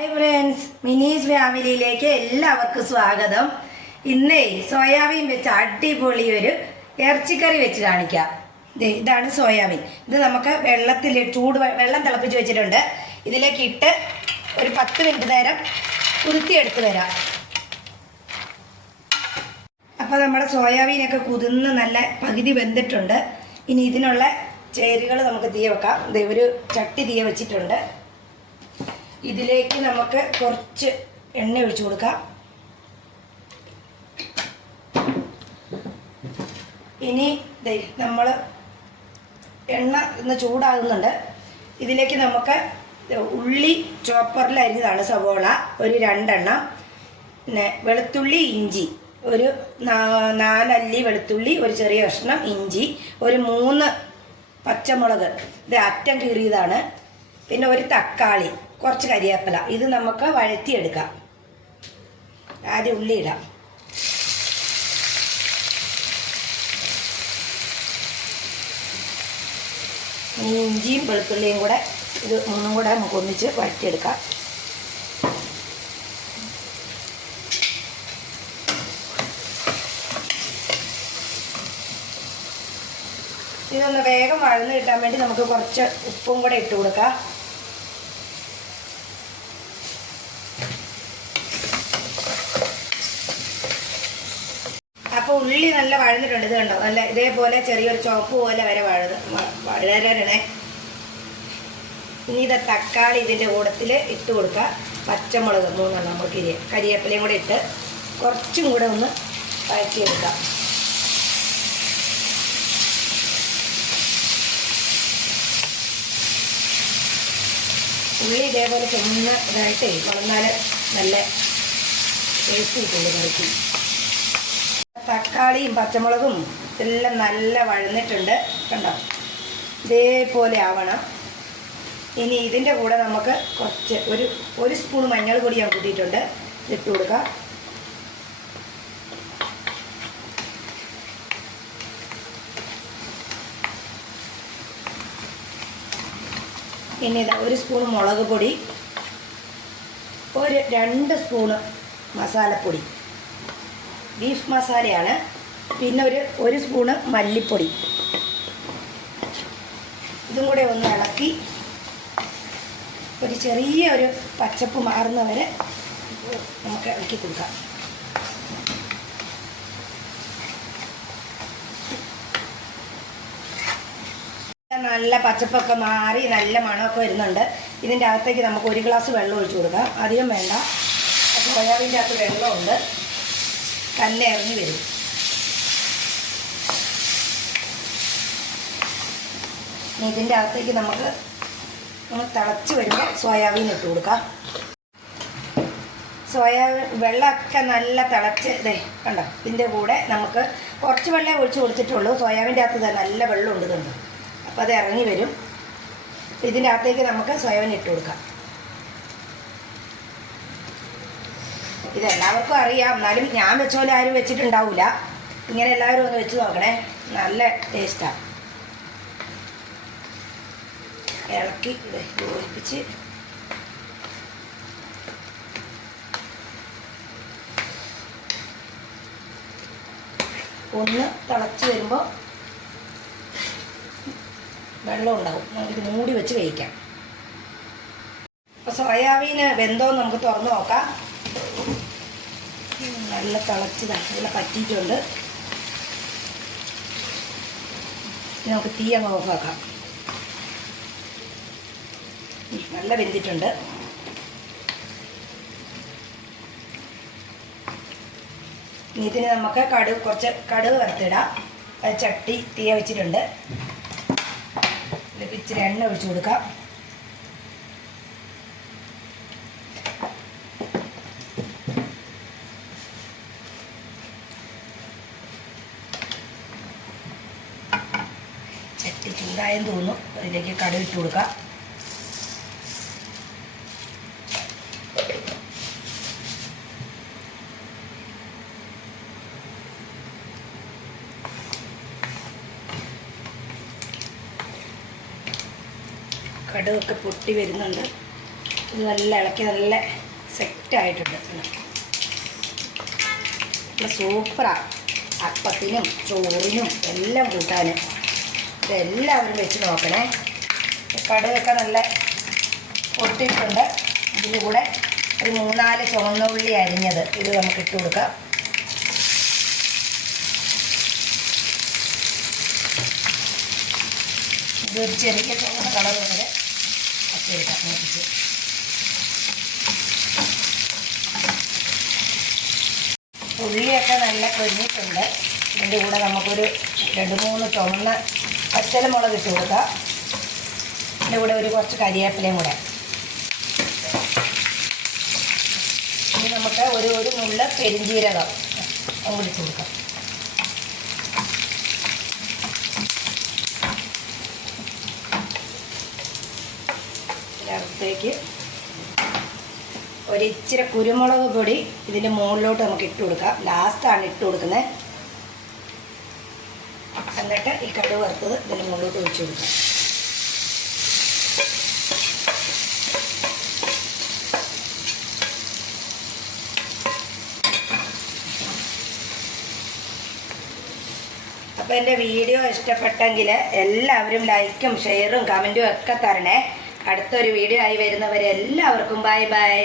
Hi friends, മിനീസ് ഫാമിലിയിലേക്ക് എല്ലാവർക്കും സ്വാഗതം. ഇന്നേ സോയാബീൻ വെച്ച് അടിപൊളി ഒരു ഇറച്ചിക്കറി വെച്ച് കാണിക്കാം. ഇതാണ് സോയാബീൻ. ഇത് നമുക്ക് വെള്ളം തിളപ്പിച്ച് വെച്ചിട്ടുണ്ട്. ഇതിലേക്ക് ഇട്ട് ഒരു 10 മിനിറ്റ് നേരം കുതിർത്തിയെടുത്ത് വരാം. അപ്പോൾ നമ്മുടെ സോയാബീനൊക്കെ കുതിർന്ന് നല്ല പകുതി വെന്തിട്ടുണ്ട്. ഇനി ഇതിനുള്ള ചേരുവകൾ നമുക്ക് തീയ വെക്കാം. ഒരു ചട്ടി തീയ വെച്ചിട്ടുണ്ട്. ഇതിലേക്ക് നമുക്ക് കുറച്ച് എണ്ണ ഒഴിച്ചു കൊടുക്കാം. ഇനി നമ്മൾ എണ്ണ ഇന്ന് ചൂടാകുന്നുണ്ട്. ഇതിലേക്ക് നമുക്ക് ഉള്ളി ചോപ്പറിൽ അരിഞ്ഞതാണ്, സവോള ഒരു 2 എണ്ണം, പിന്നെ വെളുത്തുള്ളി ഇഞ്ചി ഒരു 4 അല്ലി വെളുത്തുള്ളി, ഒരു ചെറിയ കഷ്ണം ഇഞ്ചി, ഒരു 3 പച്ചമുളക് ഇത് അറ്റം കീറിയതാണ്, പിന്നെ ഒരു തക്കാളി, കുറച്ച് കരിവേപ്പില. ഇത് നമുക്ക് വഴറ്റിയെടുക്കാം. ആദ്യം ഉള്ളി ഇടാം. ഇഞ്ചിയും വെളുത്തുള്ളിയും കൂടെ ഇത് മൂന്നും കൂടെ നമുക്ക് ഒന്നിച്ച് വഴറ്റിയെടുക്കാം. ഇതൊന്ന് വേഗം വഴന്ന് കിട്ടാൻ വേണ്ടി നമുക്ക് കുറച്ച് ഉപ്പും കൂടെ ഇട്ട് കൊടുക്കാം. അപ്പോൾ ഉള്ളി നല്ല വഴന്നിട്ടുണ്ട്. ഇത് കണ്ടോ, നല്ല ഇതേപോലെ ചെറിയൊരു ചുവപ്പ് പോലെ വരെ വഴരണേ. ഇനി ഇത് തക്കാളി ഇതിൻ്റെ കൂടത്തിൽ ഇട്ട് കൊടുക്കുക. പച്ചമുളക് 3 എണ്ണം, നമുക്ക് കരിവേപ്പിലയും കൂടെ ഇട്ട് കുറച്ചും കൂടെ ഒന്ന് വഴറ്റിയെടുക്കാം. ഉള്ളി ഇതേപോലെ ചുമന്ന ഇതായിട്ട് വളർന്നാൽ നല്ല ടേസ്റ്റ് കിട്ടുള്ളൂ കറിക്ക്. തക്കാളിയും പച്ചമുളകും എല്ലാം നല്ല വഴന്നിട്ടുണ്ട്, കണ്ടോ, ഇതേപോലെ ആവണം. ഇനി ഇതിൻ്റെ കൂടെ നമുക്ക് കുറച്ച് ഒരു സ്പൂൺ മഞ്ഞൾപ്പൊടി ഞാൻ കൂട്ടിയിട്ടുണ്ട്, ഇട്ട് കൊടുക്കാം. ഇനി ഇതാ 1 സ്പൂൺ മുളക് പൊടി, ഒരു 2 സ്പൂണ് മസാലപ്പൊടി, ബീഫ് മസാലയാണ്, പിന്നെ ഒരു സ്പൂണ് മല്ലിപ്പൊടി. ഇതും കൂടെ ഒന്ന് ഇളക്കി ഒരു ചെറിയൊരു പച്ചപ്പ് മാറുന്നവരെ നമുക്ക് ഇളക്കി കൊടുക്കാം. നല്ല പച്ചപ്പൊക്കെ മാറി നല്ല മണമൊക്കെ വരുന്നുണ്ട്. ഇതിൻ്റെ അകത്തേക്ക് നമുക്ക് 1 ഗ്ലാസ് വെള്ളം ഒഴിച്ചു കൊടുക്കാം. അധികം വേണ്ട, സോയാബീൻ്റെ അകത്ത് വെള്ളമുണ്ട്, തന്നെ ഇറങ്ങി വരും. ഇതിൻ്റെ അകത്തേക്ക് നമുക്ക് തിളച്ച് വരുമ്പോൾ സോയാബീൻ ഇട്ട് കൊടുക്കാം. വെള്ളമൊക്കെ നല്ല തിളച്ച് കണ്ടോ. ഇതിൻ്റെ കൂടെ നമുക്ക് കുറച്ച് വെള്ളം ഒഴിച്ച് കൊടുത്തിട്ടുള്ളൂ. സോയാബീൻ്റെ അകത്ത് നല്ല വെള്ളം ഉണ്ട് കണ്ടോ, അപ്പോൾ അത് ഇറങ്ങി വരും. ഇതിൻ്റെ അകത്തേക്ക് നമുക്ക് സോയാബീൻ ഇട്ട് കൊടുക്കാം. ഇതെല്ലാവർക്കും അറിയാം, എന്നാലും ഞാൻ വെച്ച പോലെ ആരും വെച്ചിട്ടുണ്ടാവില്ല. ഇങ്ങനെ എല്ലാവരും ഒന്ന് വെച്ച് നോക്കണേ, നല്ല ടേസ്റ്റാണ്. ഇളക്കി യോജിപ്പിച്ച് ഒന്ന് തിളച്ച് വരുമ്പോൾ വെള്ളം ഉണ്ടാവും. നമുക്കിത് മൂടി വെച്ച് വേവിക്കാം. അപ്പോൾ സോയാബീൻ വെന്തോന്ന് നമുക്ക് തുറന്ന് നോക്കാം. നല്ല തിളച്ചതാണ്, നല്ല പറ്റിയിട്ടുണ്ട്. നമുക്ക് തീ അങ്ങ് ഓഫാക്കാം. നല്ല വെന്തിട്ടുണ്ട്. ഇതിന് നമുക്ക് കുറച്ച് കടുക് വറുത്തിടാം. ചട്ടി തീയ വെച്ചിട്ടുണ്ട്. ഇതിലേക്ക് ഇച്ചിരി എണ്ണ ഒഴിച്ചു കൊടുക്കാം. ചട്ടി ചൂടായെന്ന് തോന്നുന്നു. അതിലേക്ക് കടുക് ഇട്ട് കൊടുക്കാം. കടുകൊക്കെ പൊട്ടി വരുന്നുണ്ട്. ഇത് നല്ല ഇളക്കി നല്ല സെറ്റായിട്ടുണ്ട്. നല്ല സൂപ്പറാണ്. അപ്പത്തിനും ചോറിനും എല്ലാം കൂട്ടാൻ ഇതെല്ലാവരും വെച്ച് നോക്കണേ. കടുകൊക്കെ നല്ല പൊട്ടിയിട്ടുണ്ട്. ഇതിൻ്റെ കൂടെ ഒരു 3-4 ചുവന്ന ഉള്ളി അരിഞ്ഞത് ഇത് നമുക്ക് ഇട്ട് കൊടുക്കാം. ഇതൊരു ചെറിയ ചുവന്ന കളർ വരെ അച്ചെടുക്കാം നോക്കിച്ച്. ഉള്ളിയൊക്കെ നല്ല പൊരിഞ്ഞിട്ടുണ്ട്. ഇതിൻ്റെ കൂടെ നമുക്കൊരു 2-3 ചുവന്ന പച്ചമുളക് ഇട്ട് കൊടുക്കാം. ഇതിൻ്റെ കൂടെ ഒരു കുറച്ച് കരിവേപ്പിലയും കൂടെ. ഇനി നമുക്ക് ഒരു നുള്ള പെരിഞ്ജീരകം അങ്ങോട്ട് ഇട്ട് കൊടുക്കാം. ഇതിനകത്തേക്ക് ഒരിച്ചിരി കുരുമുളക് പൊടി ഇതിൻ്റെ മുകളിലോട്ട് നമുക്ക് ഇട്ട് കൊടുക്കാം. ലാസ്റ്റാണ് ഇട്ട് കൊടുക്കുന്നത്. എന്നിട്ട് ഈ കടുക് വറുത്തത് ഇതിൻ്റെ മുകളിലോട്ട് ഒഴിച്ച് കൊടുക്കാം. അപ്പോൾ എൻ്റെ വീഡിയോ ഇഷ്ടപ്പെട്ടെങ്കിൽ എല്ലാവരും ലൈക്കും ഷെയറും കമൻറ്റും ഒക്കെ തരണേ. അടുത്തൊരു വീഡിയോ ആയി വരുന്നവരെ എല്ലാവർക്കും ബൈ ബൈ.